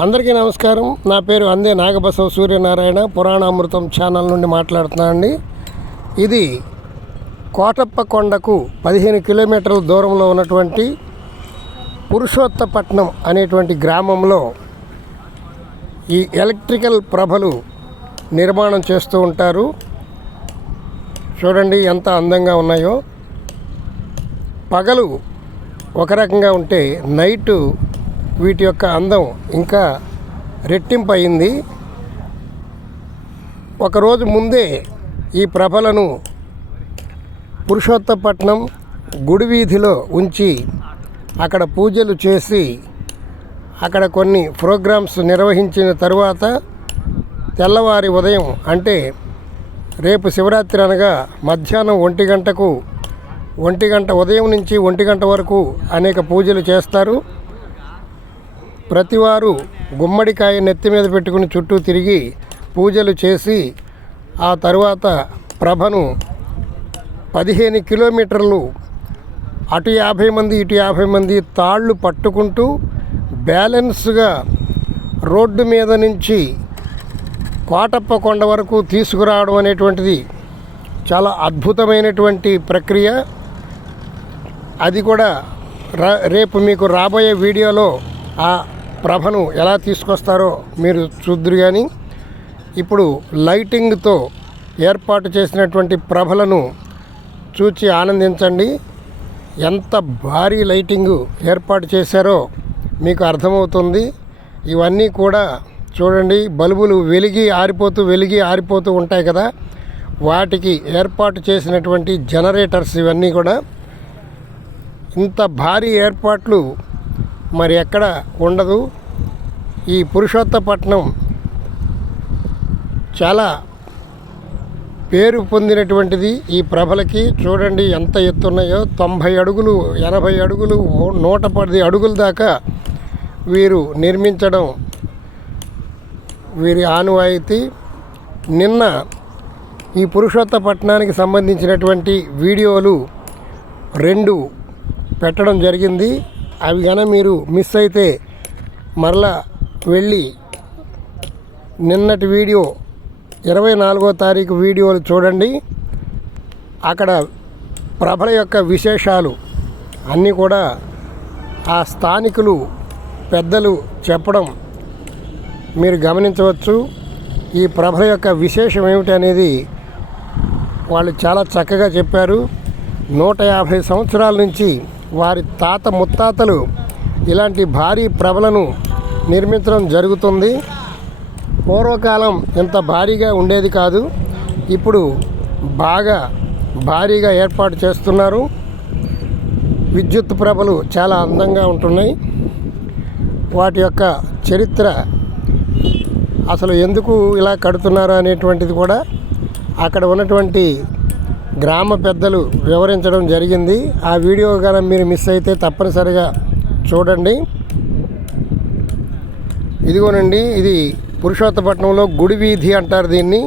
అందరికీ నమస్కారం. నా పేరు అందే నాగబసవ సూర్యనారాయణ. పురాణామృతం ఛానల్ నుండి మాట్లాడుతున్నానండి ఇది కోటప్ప కొండకు పదిహేను కిలోమీటర్ల దూరంలో ఉన్నటువంటి పురుషోత్తపట్నం అనేటువంటి గ్రామంలో ఈ ఎలక్ట్రికల్ ప్రభలు నిర్మాణం చేస్తూ ఉంటారు. చూడండి ఎంత అందంగా ఉన్నాయో. పగలు ఒక రకంగా ఉంటే నైటు వీటి యొక్క అందం ఇంకా రెట్టింపు అయింది ఒకరోజు ముందే ఈ ప్రభలను పురుషోత్తపట్నం గుడి వీధిలో ఉంచి అక్కడ పూజలు చేసి అక్కడ కొన్ని ప్రోగ్రామ్స్ నిర్వహించిన తరువాత తెల్లవారి ఉదయం అంటే రేపు శివరాత్రి అనగా మధ్యాహ్నం ఒంటి గంటకు ఒంటి గంట ఉదయం నుంచి ఒంటి గంట వరకు అనేక పూజలు చేస్తారు. ప్రతివారు గుమ్మడికాయ నెత్తి మీద పెట్టుకుని చుట్టూ తిరిగి పూజలు చేసి ఆ తరువాత ప్రభను పదిహేను కిలోమీటర్లు అటు యాభై మంది ఇటు యాభై మంది తాళ్ళు పట్టుకుంటూ బ్యాలెన్స్గా రోడ్డు మీద నుంచి కోటప్ప కొండ వరకు తీసుకురావడం అనేటువంటిది చాలా అద్భుతమైనటువంటి ప్రక్రియ. అది కూడా రేపు మీకు రాబోయే వీడియోలో ఆ ప్రభను ఎలా తీసుకొస్తారో మీరు చూద్దరు కానీ ఇప్పుడు లైటింగ్తో ఏర్పాటు చేసినటువంటి ప్రభలను చూచి ఆనందించండి. ఎంత భారీ లైటింగ్ ఏర్పాటు చేశారో మీకు అర్థమవుతుంది. ఇవన్నీ కూడా చూడండి బల్బులు వెలిగి ఆరిపోతూ వెలిగి ఆరిపోతూ ఉంటాయి కదా. వాటికి ఏర్పాటు చేసినటువంటి జనరేటర్స్ ఇవన్నీ కూడా. ఇంత భారీ ఏర్పాట్లు మరి ఎక్కడ ఉండదు. ఈ పురుషోత్తపట్నం చాలా పేరు పొందినటువంటిది ఈ ప్రభలకి. చూడండి ఎంత ఎత్తున్నాయో. తొంభై అడుగులు ఎనభై అడుగులు నూట పది అడుగుల దాకా వీరు నిర్మించడం వీరి ఆనువాయితీ. నిన్న ఈ పురుషోత్తపట్నానికి సంబంధించినటువంటి వీడియోలు రెండు పెట్టడం జరిగింది. అవి కన మీరు మిస్ అయితే మరలా వెళ్ళి నిన్నటి వీడియో ఇరవై నాలుగో తారీఖు వీడియోలు చూడండి. అక్కడ ప్రభల యొక్క విశేషాలు అన్నీ కూడా ఆ స్థానికులు పెద్దలు చెప్పడం మీరు గమనించవచ్చు. ఈ ప్రభల యొక్క విశేషం ఏమిటి అనేది వాళ్ళు చాలా చక్కగా చెప్పారు. నూట యాభై సంవత్సరాల నుంచి వారి తాత ముత్తాతలు ఇలాంటి భారీ ప్రభలను నిర్మించడం జరుగుతుంది. పూర్వకాలం ఇంత భారీగా ఉండేది కాదు ఇప్పుడు బాగా భారీగా ఏర్పాటు చేస్తున్నారు. విద్యుత్ ప్రభలు చాలా అందంగా ఉంటున్నాయి. వాటి యొక్క చరిత్ర అసలు ఎందుకు ఇలా కడుతున్నారు అనేటువంటిది కూడా అక్కడ ఉన్నటువంటి గ్రామ పెద్దలు వివరించడం జరిగింది. ఆ వీడియో కనుక మీరు మిస్ అయితే తప్పనిసరిగా చూడండి. ఇదిగోనండి ఇది పురుషోత్తపట్నంలో గుడి వీధి అంటారు దీన్ని.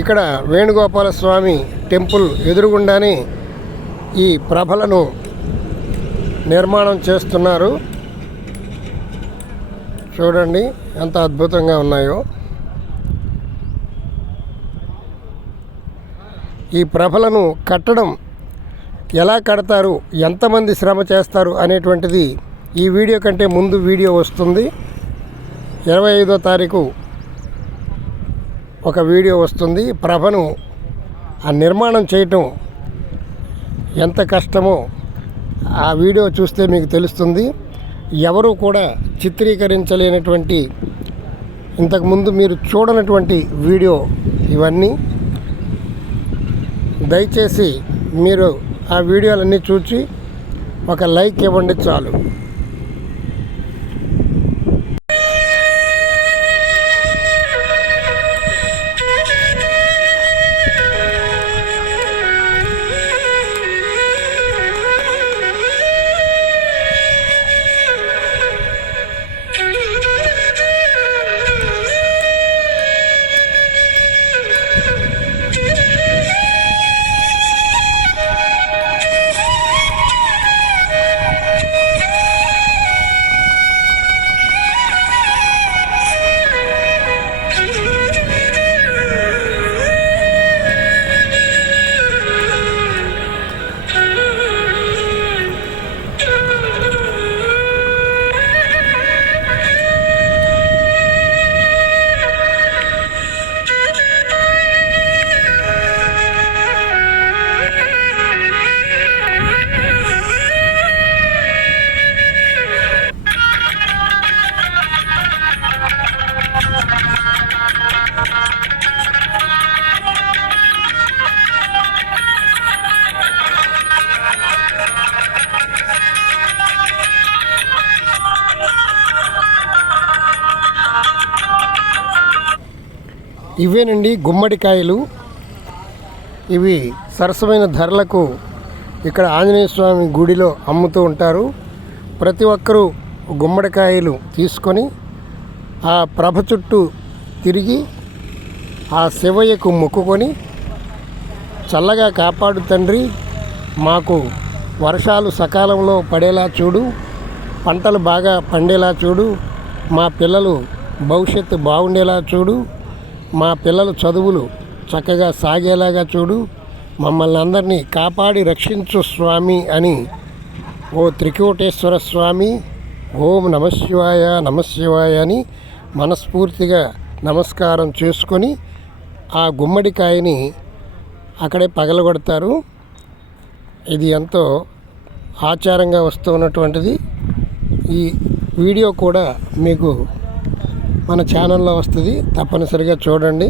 ఇక్కడ వేణుగోపాల స్వామి టెంపుల్ ఎదురుగుండానే ఈ ప్రభలను నిర్మాణం చేస్తున్నారు. చూడండి ఎంత అద్భుతంగా ఉన్నాయో. ఈ ప్రభలను కట్టడం ఎలా కడతారు? ఎంతమంది శ్రమ చేస్తారు? అనేటువంటిది ఈ వీడియో కంటే ముందు వీడియో వస్తుంది. ఇరవై ఐదో తారీఖు ఒక వీడియో వస్తుంది. ప్రభను ఆ నిర్మాణం చేయటం ఎంత కష్టమో ఆ వీడియో చూస్తే మీకు తెలుస్తుంది. ఎవరు కూడా చిత్రీకరించలేనటువంటి ఇంతకుముందు మీరు చూడనటువంటి వీడియో ఇవన్నీ. దయచేసి మీరు ఆ వీడియోలన్నీ చూసి ఒక లైక్ ఇవ్వండి చాలు. ఇవేనండి గుమ్మడికాయలు. ఇవి సరసమైన ధరలకు ఇక్కడ ఆంజనేయ స్వామి గుడిలో అమ్ముతూ ఉంటారు. ప్రతి ఒక్కరూ గుమ్మడికాయలు తీసుకొని ఆ ప్రభ చుట్టూ తిరిగి ఆ శివయ్యకు మొక్కుకొని చల్లగా కాపాడు తండ్రి. మాకు వర్షాలు సకాలంలో పడేలా చూడు పంటలు బాగా పండేలా చూడు మా పిల్లలు భవిష్యత్తు బాగుండేలా చూడు. మా పిల్లల చదువులు చక్కగా సాగేలాగా చూడు. మమ్మల్ని అందరినీ కాపాడి రక్షించు స్వామి అని ఓ త్రికోటేశ్వర స్వామి ఓం నమశివాయ నమశివాయ అని మనస్ఫూర్తిగా నమస్కారం చేసుకొని ఆ గుమ్మడికాయని అక్కడే పగలగొడతారు. ఇది ఎంతో ఆచారంగా వస్తున్నటువంటిది. ఈ వీడియో కూడా మీకు మన ఛానల్లో వస్తుంది. తప్పనిసరిగా చూడండి.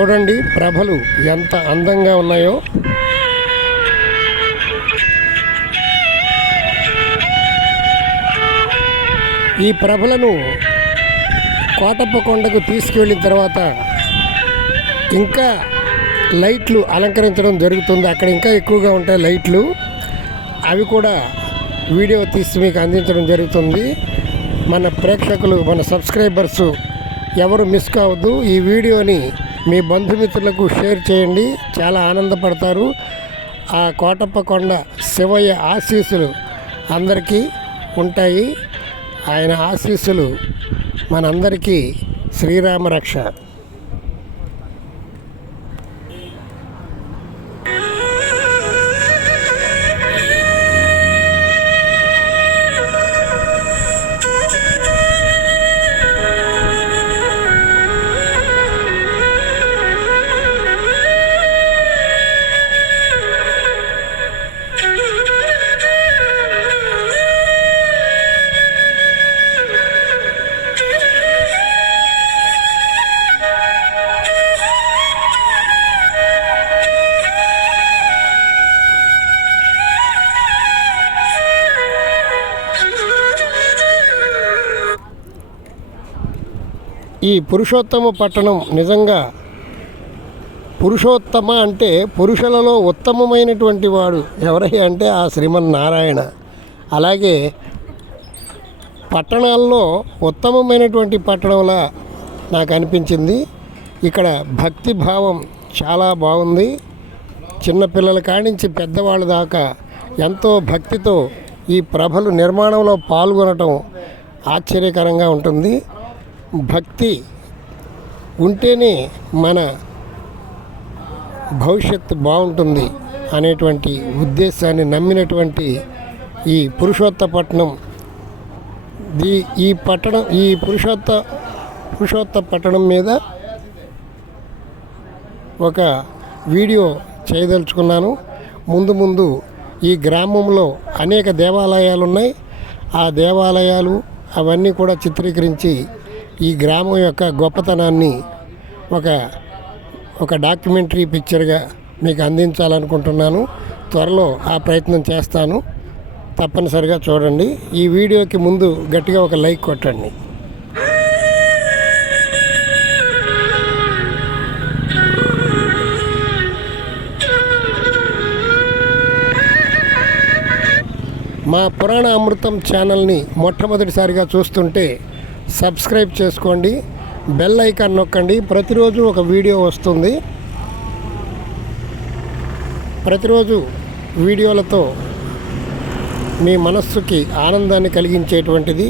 చూడండి ప్రభలు ఎంత అందంగా ఉన్నాయో. ఈ ప్రభలను కోటప్ప కొండకు తీసుకెళ్ళిన తర్వాత ఇంకా లైట్లు అలంకరించడం జరుగుతుంది. అక్కడ ఇంకా ఎక్కువగా ఉంటాయి లైట్లు. అవి కూడా వీడియో తీసి మీకు అందించడం జరుగుతుంది. మన ప్రేక్షకులు మన సబ్స్క్రైబర్స్ ఎవరు మిస్ కావద్దు. ఈ వీడియోని మీ బంధుమిత్రులకు షేర్ చేయండి. చాలా ఆనందపడతారు. ఆ కోటప్ప కొండ శివయ్య ఆశీస్సులు అందరికీ ఉంటాయి. ఆయన ఆశీస్సులు మనందరికీ శ్రీరామ రక్ష పురుషోత్తమ పట్టణం నిజంగా పురుషోత్తమ అంటే పురుషులలో ఉత్తమమైనటువంటి వాడు ఎవరై అంటే ఆ శ్రీమన్నారాయణ. అలాగే పట్టణాల్లో ఉత్తమమైనటువంటి పట్టణంలా నాకు అనిపించింది. ఇక్కడ భక్తి భావం చాలా బాగుంది. చిన్నపిల్లల కాడించి పెద్దవాళ్ళ దాకా ఎంతో భక్తితో ఈ ప్రభలు నిర్మాణంలో పాల్గొనటం ఆశ్చర్యకరంగా ఉంటుంది. భక్తి ఉంటేనే మన భవిష్యత్తు బాగుంటుంది అనేటువంటి ఉద్దేశాన్ని నమ్మినటువంటి ఈ పురుషోత్తపట్నం దీ ఈ పట్టణం ఈ పురుషోత్త పురుషోత్త పట్టణం మీద ఒక వీడియో చేయదలుచుకున్నాను. ముందు ముందు ఈ గ్రామంలో అనేక దేవాలయాలు ఉన్నాయి ఆ దేవాలయాలు అవన్నీ కూడా చిత్రీకరించి ఈ గ్రామం యొక్క గొప్పతనాన్ని ఒక ఒక డాక్యుమెంటరీ పిక్చర్గా మీకు అందించాలనుకుంటున్నాను. త్వరలో ఆ ప్రయత్నం చేస్తాను. తప్పనిసరిగా చూడండి. ఈ వీడియోకి ముందు గట్టిగా ఒక లైక్ కొట్టండి. మా పురాణ అమృతం ఛానల్ని మొట్టమొదటిసారిగా చూస్తుంటే సబ్స్క్రైబ్ చేసుకోండి బెల్ ఐకాన్ నొక్కండి. ప్రతిరోజు ఒక వీడియో వస్తుంది. ప్రతిరోజు వీడియోలతో మీ మనస్సుకి ఆనందాన్ని కలిగించేటువంటిది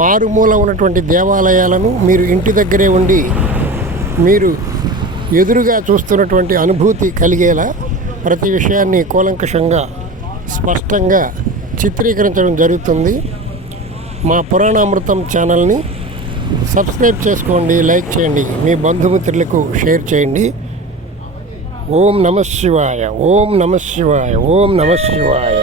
మారుమూల ఉన్నటువంటి దేవాలయాలను మీరు ఇంటి దగ్గరే ఉండి మీరు ఎదురుగా చూస్తున్నటువంటి అనుభూతి కలిగేలా ప్రతి విషయాన్ని కూలంకషంగా స్పష్టంగా చిత్రీకరించడం జరుగుతుంది. మా పురాణామృతం ఛానల్ని సబ్స్క్రైబ్ చేసుకోండి లైక్ చేయండి మీ బంధుమిత్రులకు షేర్ చేయండి. ఓం నమ శివాయ ఓం నమ శివాయ ఓం నమ శివాయ